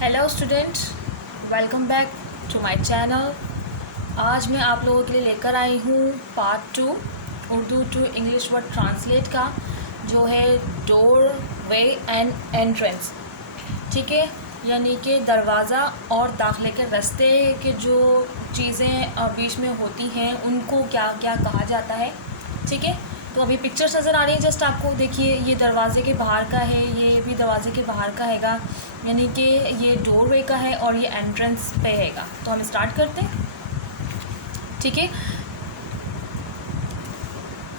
Hello students, welcome back to my channel. आज मैं आप लोगों के लिए लेकर आई हूँ part 2 Urdu to English word translate का, जो है डोर वे एंड एंट्रेंस। ठीक है, यानी कि दरवाज़ा और दाखिले के रास्ते के जो चीज़ें बीच में होती हैं उनको क्या क्या कहा जाता है। ठीक है, तो अभी पिक्चर्स नज़र आ रही है, जस्ट आपको देखिए। ये दरवाजे के बाहर का है, ये भी दरवाजे के बाहर का हैगा, यानी कि ये डोरवे का है और ये एंट्रेंस पे हैगा। तो हम स्टार्ट करते हैं। ठीक है,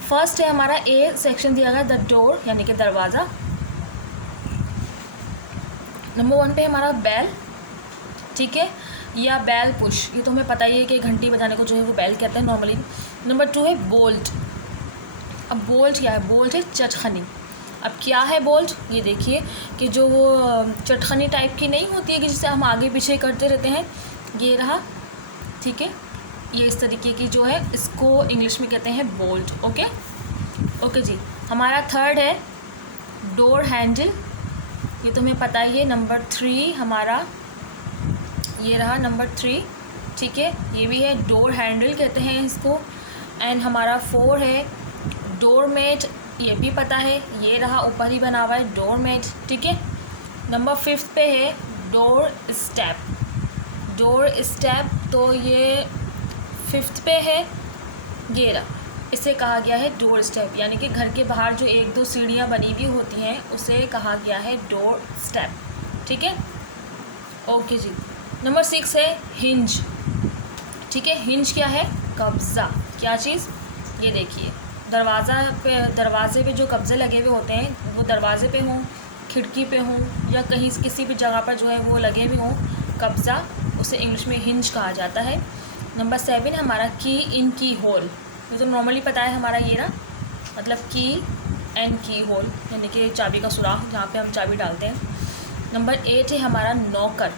फर्स्ट है हमारा ए सेक्शन दिया गया, द डोर यानी कि दरवाज़ा। नंबर 1 पे हमारा बेल, ठीक है, या बेल पुश। ये तो हमें पता ही है कि घंटी बजाने को जो है वो बेल कहते हैं नॉर्मली। नंबर 2 है बोल्ट। अब बोल्ट क्या है? बोल्ट है चटखनी। अब क्या है बोल्ट? ये देखिए कि जो वो चटखनी टाइप की नहीं होती है कि जिसे हम आगे पीछे करते रहते हैं, ये रहा। ठीक है, ये इस तरीके की जो है, इसको इंग्लिश में कहते हैं बोल्ट। ओके ओके जी। हमारा थर्ड है डोर हैंडल। ये तो हमें पता ही है। नंबर 3 हमारा ये रहा, नंबर 3। ठीक है, ये भी है, डोर हैंडल कहते हैं इसको। एंड हमारा 4 है डोर मेट। ये भी पता है, ये रहा, ऊपर ही बना हुआ है डोर मेट। ठीक है, नंबर 5 पे है डोर स्टेप। डोर स्टेप तो ये 5th पे है, ये रहा, इसे कहा गया है डोर स्टेप, यानी कि घर के बाहर जो 1-2 सीढ़ियाँ बनी हुई होती हैं उसे कहा गया है डोर स्टेप। ठीक है, ओके जी। नंबर 6 है हिंज। ठीक है, हिंज क्या है? कब्ज़ा। क्या चीज़? ये देखिए, दरवाजे पे जो कब्ज़े लगे हुए होते हैं, वो दरवाजे पे हों, खिड़की पे हों, या कहीं किसी भी जगह पर जो है वो लगे हुए हों, कब्ज़ा, उसे इंग्लिश में हिंज कहा जाता है। नंबर 7 हमारा की इन की होल। ये तो नॉर्मली पता है हमारा, ये ना, मतलब की एंड की होल, यानी कि चाबी का सुराख जहाँ पे हम चाबी डालते हैं। नंबर 8 है हमारा नौकर।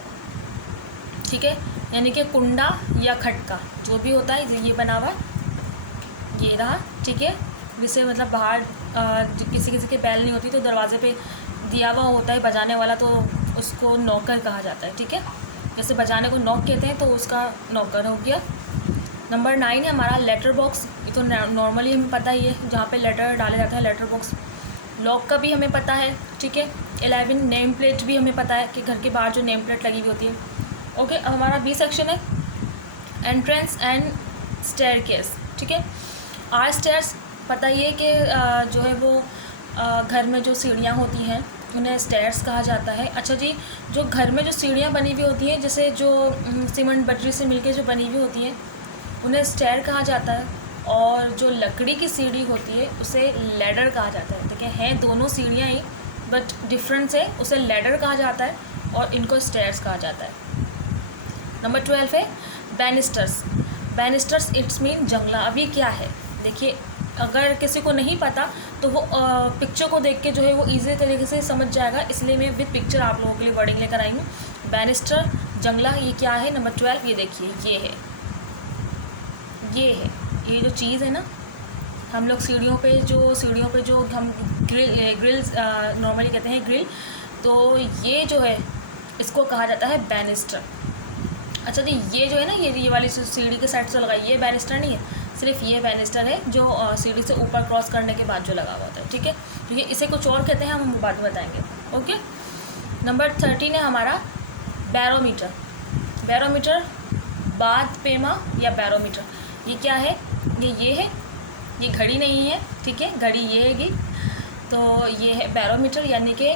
ठीक है, यानी कि कुंडा या खटका जो भी होता है, ये बना हुआ, ये रहा। ठीक है, जिसे मतलब बाहर किसी की बैल नहीं होती तो दरवाजे पे दिया हुआ होता है बजाने वाला, तो उसको नौकर कहा जाता है। ठीक है, जैसे बजाने को नॉक कहते हैं तो उसका नौकर हो गया। नंबर 9 है हमारा लेटर बॉक्स। ये तो नॉर्मली हमें पता ही है, जहाँ पे लेटर डाले जाते हैं, लेटर बॉक्स। लॉक का भी हमें पता है। ठीक है, 11 नेम प्लेट भी हमें पता है कि घर के बाहर जो नेम प्लेट लगी हुई होती है। ओके, अब हमारा बी सेक्शन है एंट्रेंस एंड स्टेयरकेस। ठीक है, आर स्टेयर्स पता ही है कि जो है वो घर में जो सीढ़ियाँ होती हैं उन्हें स्टेयर्स कहा जाता है। अच्छा जी, जो घर में जो सीढ़ियाँ बनी हुई होती हैं, जैसे जो सीमेंट बजरी से मिलके जो बनी हुई होती हैं, उन्हें स्टेयर कहा जाता है। और जो लकड़ी की सीढ़ी होती है उसे लैडर कहा जाता है। देखिए, हैं दोनों सीढ़ियाँ ही, बट डिफरेंस है, उसे लैडर कहा जाता है और इनको स्टेयर्स कहा जाता है। नंबर 12 है बैनिस्टर्स। बैनिस्टर्स इट्स मीन जंगला। अभी क्या है देखिए, अगर किसी को नहीं पता तो वो पिक्चर को देख के जो है वो ईजी तरीके से समझ जाएगा, इसलिए मैं विद पिक्चर आप लोगों के लिए वर्डिंग लेकर आई हूँ। बैनिस्टर, जंगला, ये क्या है? नंबर 12 ये देखिए, ये है, ये जो चीज़ है ना, हम लोग सीढ़ियों पे जो हम ग्रिल्स नॉर्मली कहते हैं ग्रिल, तो ये जो है इसको कहा जाता है बैनिस्टर। अच्छा जी, ये जो है ना, ये वाली सीढ़ी के साइड से लगाई, ये बैनिस्टर नहीं है, सिर्फ ये बैनिस्टर है जो सीढ़ी से ऊपर क्रॉस करने के बाद जो लगा हुआ होता है। ठीक है, तो ये इसे कुछ और कहते हैं, हम बाद में बताएंगे। ओके, नंबर 13 है हमारा बैरोमीटर। बैरोमीटर, बाद पेमा या बैरोमीटर, ये क्या है? ये है, ये घड़ी नहीं है। ठीक है, घड़ी ये हैगी, तो ये है बैरोमीटर, यानी कि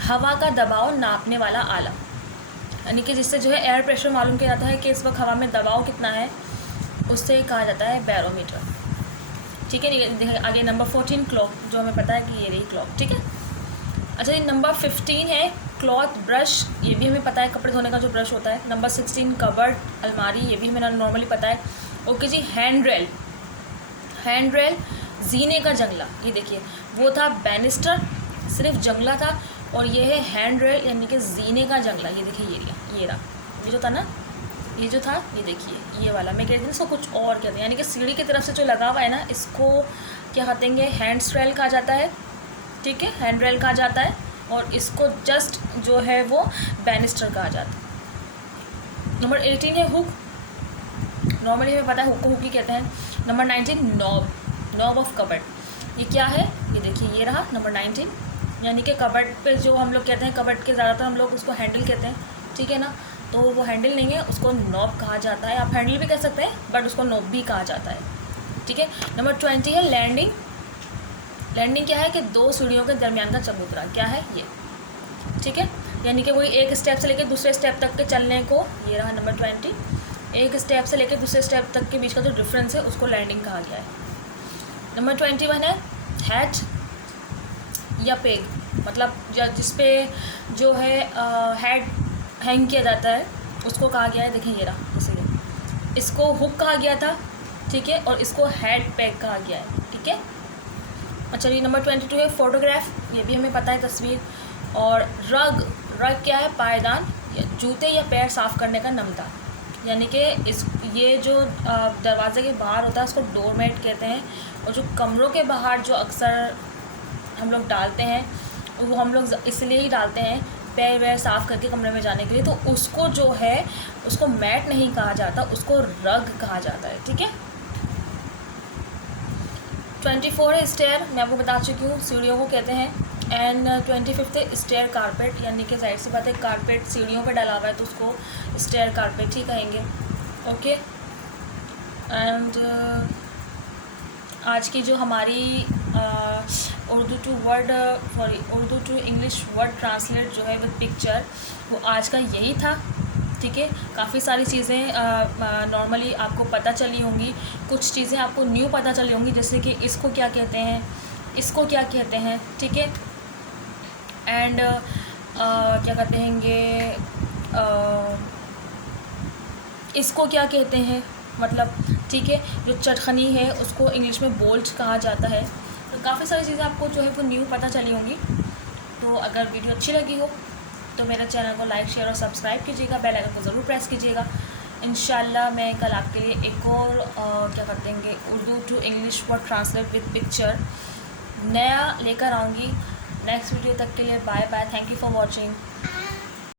हवा का दबाव नापने वाला आला, यानी कि जिससे जो है एयर प्रेशर मालूम किया जाता है कि इस वक्त हवा में दबाव कितना है, उससे कहा जाता है बैरोमीटर। ठीक है, देखिए आगे नंबर 14 क्लॉक, जो हमें पता है कि ये रही क्लॉक। ठीक है, अच्छा ये नंबर 15 है क्लॉथ ब्रश। ये भी हमें पता है, कपड़े धोने का जो ब्रश होता है। नंबर 16 कबर्ड, अलमारी, ये भी हमें नॉर्मली पता है। ओके जी, हैंड रेल। हैंड रेल, जीने का जंगला। ये देखिए, वो था बैनिस्टर, सिर्फ जंगला था, और ये है हैंड रेल, यानी कि जीने का जंगला। ये देखिए, ये रहा, ये जो था ना, ये जो था, ये देखिए, ये वाला मैं कहती हूँ, इसको कुछ और कहते हैं, यानी कि सीढ़ी की तरफ से जो लगा हुआ है ना, इसको क्या कहते हैं? हैंड रेल कहा जाता है। ठीक है, हैंड रेल कहा जाता है। और इसको जस्ट जो है वो बैनिस्टर कहा जाता है। नंबर 18 है हुक। नॉर्मली हमें पता है हुक को हुक ही कहते हैं। Number 19 knob, knob of cupboard. ये क्या है, ये देखिए ये रहा नंबर 19, यानी कि कबर्ड पे जो हम लोग कहते हैं, कबर्ड के ज़्यादातर हम लोग उसको हैंडल कहते हैं, ठीक है ना, तो वो हैंडल नहीं है, उसको नॉब कहा जाता है। आप हैंडल भी कह सकते हैं बट उसको नॉब भी कहा जाता है, ठीक है। नंबर 20 है लैंडिंग। लैंडिंग क्या है कि दो सीढ़ियों के दरमियान का चबूतरा, क्या है ये, ठीक है, यानी कि वही एक स्टेप से लेकर दूसरे स्टेप तक के चलने को, ये रहा नंबर 20, एक स्टेप से लेकर दूसरे स्टेप तक के बीच का जो डिफरेंस है उसको लैंडिंग कहा गया है। नंबर 21 है हैच या पेग, मतलब जिस पे जो है हेड हैंग किया जाता है उसको कहा गया है। देखिए ये रहा, इसलिए इसको हुक कहा गया था, ठीक है, और इसको हेड पैक कहा गया है, ठीक है। अच्छा ये नंबर 22 है फोटोग्राफ, ये भी हमें पता है तस्वीर। और रग, रग क्या है, पायदान, जूते या पैर साफ़ करने का नमता, यानी कि ये जो दरवाजे के बाहर होता है उसको डोरमेट कहते हैं, और जो कमरों के बाहर जो अक्सर हम लोग डालते हैं वो हम लोग इसलिए ही डालते हैं पैर वैर साफ़ करके कमरे में जाने के लिए, तो उसको जो है उसको मैट नहीं कहा जाता, उसको रग कहा जाता है, ठीक है। 24 है स्टेयर, मैं आपको बता चुकी हूँ सीढ़ियों को कहते हैं। एंड 25 है स्टेयर कारपेट, यानी कि जाहिर सी बात है कारपेट सीढ़ियों पे डाला हुआ है तो उसको स्टेयर कारपेट ही कहेंगे, ओके। एंड आज की जो हमारी Urdu to English word translate जो है विद पिक्चर, वो आज का यही था, ठीक है। काफ़ी सारी चीज़ें नॉर्मली आपको पता चली होंगी, कुछ चीज़ें आपको न्यू पता चली होंगी, जैसे कि इसको क्या कहते हैं, इसको क्या कहते हैं, ठीक है। एंड क्या कहते हैं इसको क्या कहते हैं, मतलब, ठीक है, जो चटखनी है उसको इंग्लिश में बोल्ट कहा जाता है। तो काफ़ी सारी चीज़ें आपको जो है वो न्यू पता चली होंगी। तो अगर वीडियो अच्छी लगी हो तो मेरे चैनल को लाइक शेयर और सब्सक्राइब कीजिएगा, बेल आइकन को ज़रूर प्रेस कीजिएगा। इंशाल्लाह मैं कल आपके लिए एक और क्या कहते हैं Urdu to English word translate with picture नया लेकर आऊँगी। नेक्स्ट वीडियो तक के लिए bye bye, thank you for watching.